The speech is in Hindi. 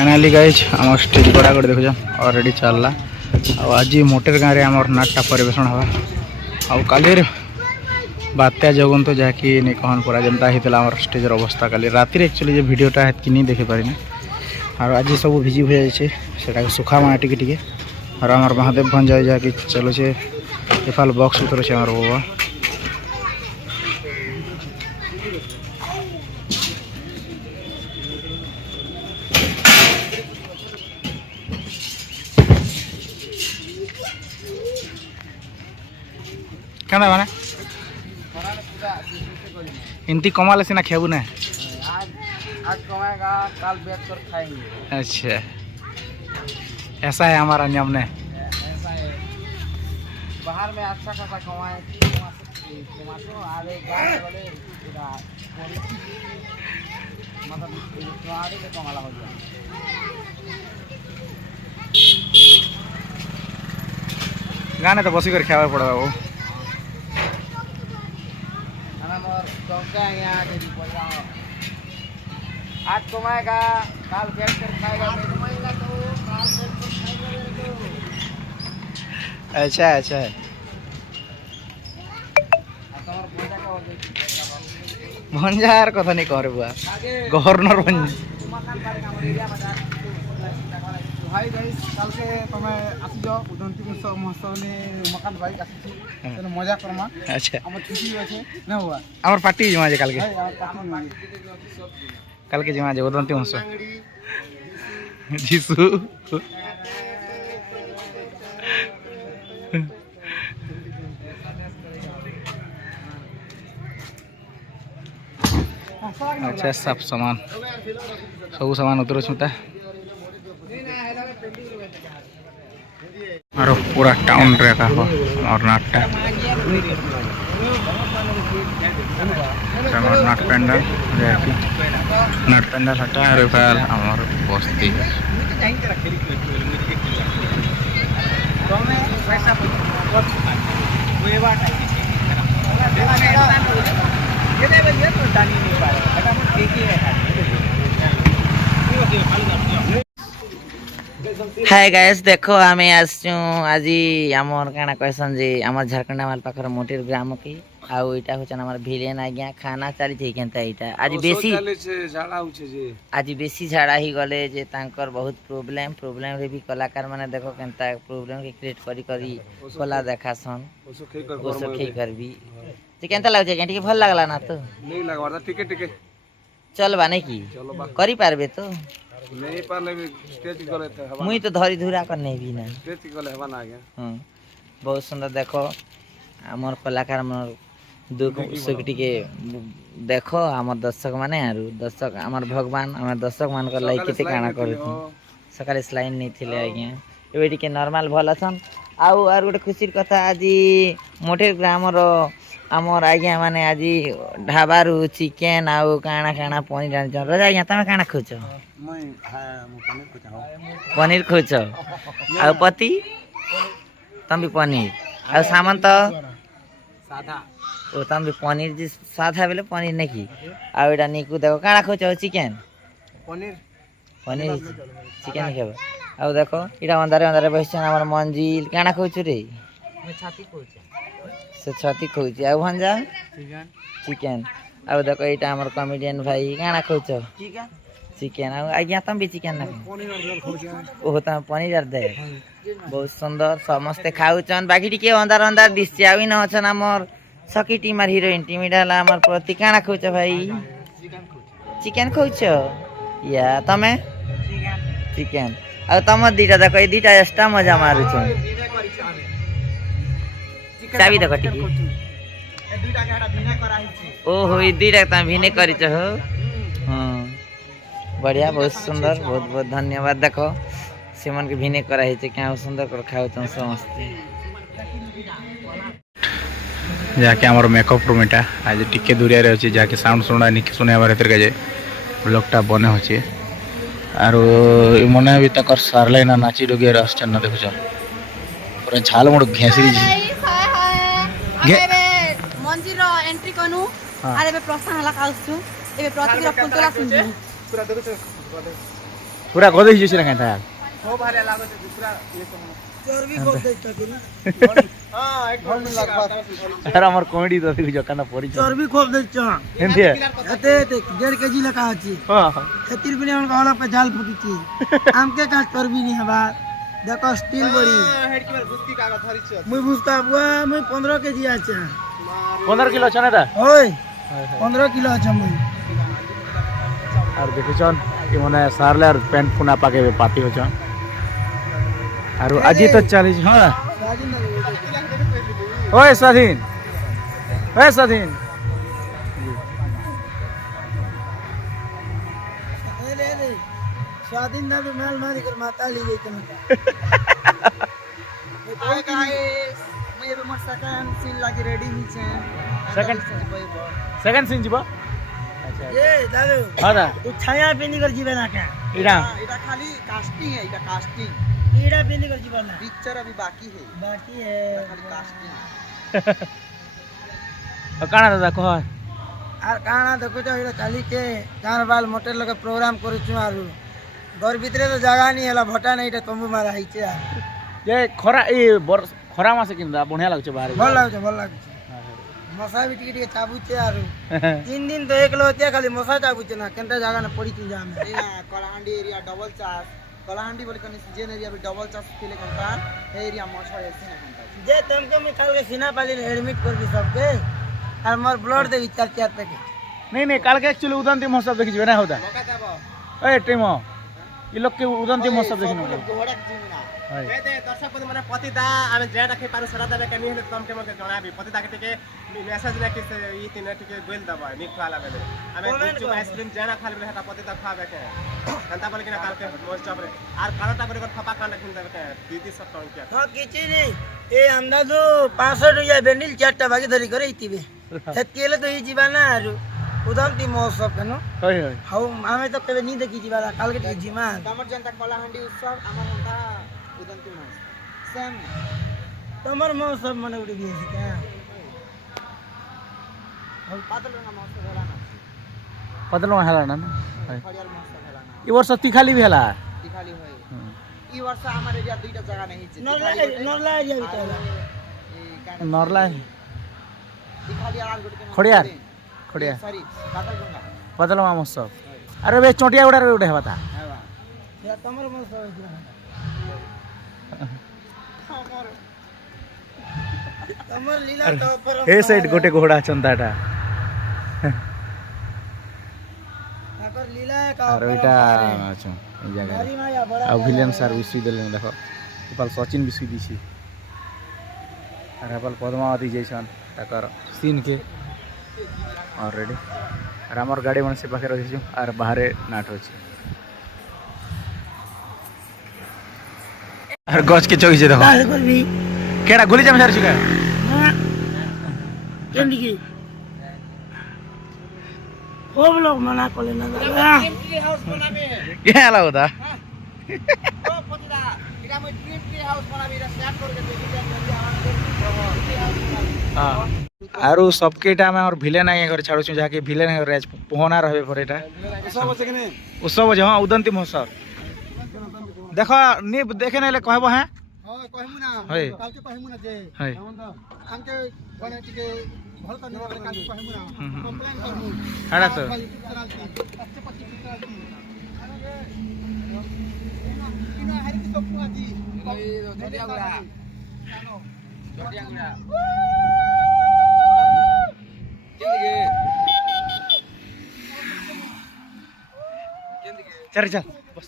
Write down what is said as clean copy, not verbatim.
फाइनाली गाइज आम स्टेज गड़ा गड़ देखुछ अलरेडी चलला आज मोटेर गाँव में आम नाटटा परेषण हवा आल बात्या जगन तो जहाँकि नहीं कहन पड़ा जमता होता स्टेजर अवस्था काली राति एक्चुअली वीडियोटा हेतकी नहीं देखी पारिनी और आज सब भिजी हो जाए सुखा माँ टिके और आम महादेव भंज जहाँकि चलुचे इफाल बॉक्स उतर से बाबा क्या माने इनती कमाले सीना खेबू ना आज कमाएगा कल बेच कर खाएंगे। अच्छा ऐसा है हमारा नियम ने ऐसा है बाहर में अच्छा खासा कमाए मतलब कमाला हो जाए गाने तो बसी कर खावा पड़ा वो आज कमाएगा काल बैठ कर खाएगा अच्छा अच्छा भंजार कथा नहीं कह बुआ गवर्नर बन भाई भाई कल के तमे आसी जाओ उदंती महोत्सव ने मकान भाई आसी तेन मजा करमा अच्छा हमर छुट्टी होछे ना हुआ हमर पार्टी जमा जे कल के जमा जे उदंती महोत्सव जीसु अच्छा सब सामान उतर छुटा और पूरा टाउन रेखा हो और नाटटा नाट पेंडल नाट पेंडल हटा रेफाल आमर बस्ती हाय गाइस देखो आम आसचु आज आमर काना कहसन जे आमर झारखंड माल पाखर मोटेर ग्राम की आउ इटा होचन आमर भिलेन आज्ञा खाना चली थे केनता इटा आज बेसी झाड़ा होचे जे आज बेसी झाड़ा ही गले जे तांकर बहुत प्रॉब्लम रे भी कलाकार माने देखो केनता प्रॉब्लम के क्रिएट करी कला देखासन ओसो खे करबी जे केनता लागजे केनटी के भल लागला ना तो नहीं लगवाता टिके चल बाने की करी पारबे तो नहीं पाले भी स्टेज गले त हवा मुई तो धरी धुरा कर नहीं भी ना स्टेज गले हवा ना गया बहुत सुंदर देखो आमर कलाकार मन दुख सुख टिके देखो आमर दर्शक माने आरु दर्शक आमर भगवान आमर दर्शक मान कर लाई केते काना करू सकाले स्लाइन नहीं थिले आज्ञा एबे टिके नॉर्मल भल अछन आउ आर गोटे खुशीर कथा आज मोटे ग्राम रो आमर आज्ञा माने आज ढाबा रु चिकेन आउ काना काना पनीर आन रजा आज्ञा तमे काना खोज पनीर खोज आउ पति तम भी पनीर आउ सामंत साधा ओ तम भी पनीर जी साधा बेले पनीर नहीं की आउ एटा निकु देखो काना खोज चिकेन पनीर चिकेन नहीं खेबो आउ देखो इटा अंधारे बसछन हमर मंजिल काना खोज रे मैं छाती खोज से छाती खोज आउ भंजा चिकेन आउ देखो इटा हमर कॉमेडियन भाई काना खोज चिकेन आउ आज्ञा तम भी चिकेन ना ओह तम पनीर आर दे बहुत सुंदर समस्ते खाउछन बाकी टिके अंधार दिसছে आउ न अछन हमर सकी टीम हीरोइन टीम डाला हमर प्रति काना खोज भाई चिकेन खोज या तमे चिकेन आउ तम दीटा देखो ए दीटा एक्स्ट्रा मजा मारुछन चाबी देखो टिके दुईटा के हटा भिने कराई छी ओहो ई दीटा त भिने करिछ हो हां बढ़िया बहुत सुंदर बहुत धन्यवाद देखो सिमन के भिने कराई छै क्या सुंदर कर खाउ त समझते जाके आमर मेकअप रूम एटा आज टिके दूरिया रे अछि जाके साउंड सुना निके सुने बारे तर के ब्लॉगटा बने होछि आरो मने भी तकर सारले ना नाची डोगियर आछन ना देखो चल पूरा झाल मोड़ घेसरी मंजिर एंट्री कनु आरे बे प्रस्थान हला काउछु एबे प्रतिक्रिया फुलतला सुनजु पूरा देखो पूरा गोदे हिजो ना कहता यार हो भाले लागो छे पूरा ये तो चर्बी खोद देता करू हां एक घंटा लगभग अरे हमर कॉमेडी तो देखि जो काना परी चर्बी खोद देता एंती है एते 1.5 केजी लगा अछि हां खेतिर बिने हम कहला पे जाल फुकी आमके का चर्बी नहीं हवा देखो स्टील बड़ी हेड की बार गुस्ती कागा धरी छ मुई बुझता बुआ मुई 15 केजी आछे 15 किलो चना ता ओय 15 किलो आछे मुई और देखि छन कि मने सारले और पैंट पुना पाके पाती हो छन और अजी तो 40 हां ओए स्वाधीन स्वाधीन ना भी माल मारी कर माता ली गई तुम हाय गाइस मैं ये मोर सेकंड सीन लागी रेडी ही छे सेकंड सीन जीबो अच्छा ये दादू हां दा तू छाया पिनी कर जीवे ना क्या इडा এটা খালি কাস্টিং है এটা कास्टिंग ईड़ा पिनी कर जीवे ना पिक्चर अभी बाकी है बाकी है खाली कास्टिंग काना दादा कह আর কানা দেখো তো এটা কালি কে কারবাল মোটর লগে প্রোগ্রাম করিছু আরু ঘর ভিতরে তো জায়গা নি হেলা ভটা নাই এটা তম্বু মারা হইছে আর যে খরা এই খরা মাসে কিনদা বঢ়িয়া লাগছে বাহারে ভাল লাগছে মশা भी टिके टिके चाबुचे आरु 3 दिन तो एक लोते खाली मशा चाबुचे ना केनता जगह ना पड़ी थी जाम ए ना Kalahandi area double charge Kalahandi बोले कनी सीजन एरिया भी डबल चार्ज खेले कंटा एरिया मछर ऐसे ना कंटा जे तुमके मैं कल के सीना पाली एडमिट कर दी सबके और मोर ब्लड दे 4 पैकेट नहीं काल के एक्चुअली उदंती महोत्सव देखि जबे ना होता मका जाबो ए टीमो ई लोग के उदंती महोत्सव देखिनो गोहडा जिमिना हाय ए दे दर्शक बंधु माने पतिदा आमे जे राखे पारु सरा देबे कनी हेले तमके मके जणाबी पतिदा के टिके मेसेज लेके से ई तीन टिके गोल दबा निक खाला बेले आमे गुपचुप आइसक्रीम जेना खाली बेले हटा पतिदा खाबे के कंता बोले कि ना काल के मोस्ट चपरे आर कालाटा करे फपा कांडा खिन देबे के दीदी सब टोन के हां किछि नहीं ए अंदाजो 65 रुपया बेंडिल चारटा भागी धरी करे इतिबे हेतकेले तो ई जीवाना आरु उदंती महोत्सव केनो होय हाउ आमे तो केबे नी देखि जीवाला काल के जीमा तमर जनता कलाहांडी उत्सव आमार होता उदंती महोत्सव सेम तमर महोत्सव मने उड़ी गई क्या पातलरंगा महोत्सव होला ना पतलो हला ना खड़ियाल महोत्सव होला ना ई वर्ष तिखाली भी हला दिखाली होय ई वर्ष हमारे एरिया दुईटा जगह नहीं छे Narla area बिताला Narla दिखाली are good के खड़ियार खड़िया सॉरी पातलरंगा पतलो महोत्सव अरे बे चोटिया उड़ा रे उड़े हता हेवा या तमर महोत्सव तमर लीला तो पर ए साइड गोटे घोड़ा चंदाटा ताकर लीला का और एटा अच्छा ई जगह हरी माया बड़ा आ विलियम सर विश्व देले देखो इपाल सचिन विश्व दिसी और इपाल पद्मावती जैसन ताकर सीन के ऑलरेडी और हमर गाड़ी मन से पाखे रहिछु और बाहरे नाट होछि और गछ के चौकी जे देखो काहे करबी केड़ा गोली जाम छाड़ चुका केंदी की खूब लोग मना कोले ना ट्री हाउस बनाबे के हला होता ओ पतिदा इरा मैं ट्री हाउस बनाबे इरा शेयर करके देखि हां आरो सबके टाइम और विलेन आगे कर छाड़ू छु जाके विलेन है रेज पहना रहबे पर एटा सब बचे कि नहीं उत्सव जे हां उदंती महोत्सव देखो नी देखे नले कहबो हैं हां कहमु ना हाय काल के कहमु ना जे हाय हमके बने टिके भल करने वाले काल के कहमु ना कंप्लेन करमु हाड़ा तो यूट्यूब चैनल की अच्छे पट्टी चैनल की इना हरि की सब आदि छोटिया गुड़ा चल चल बस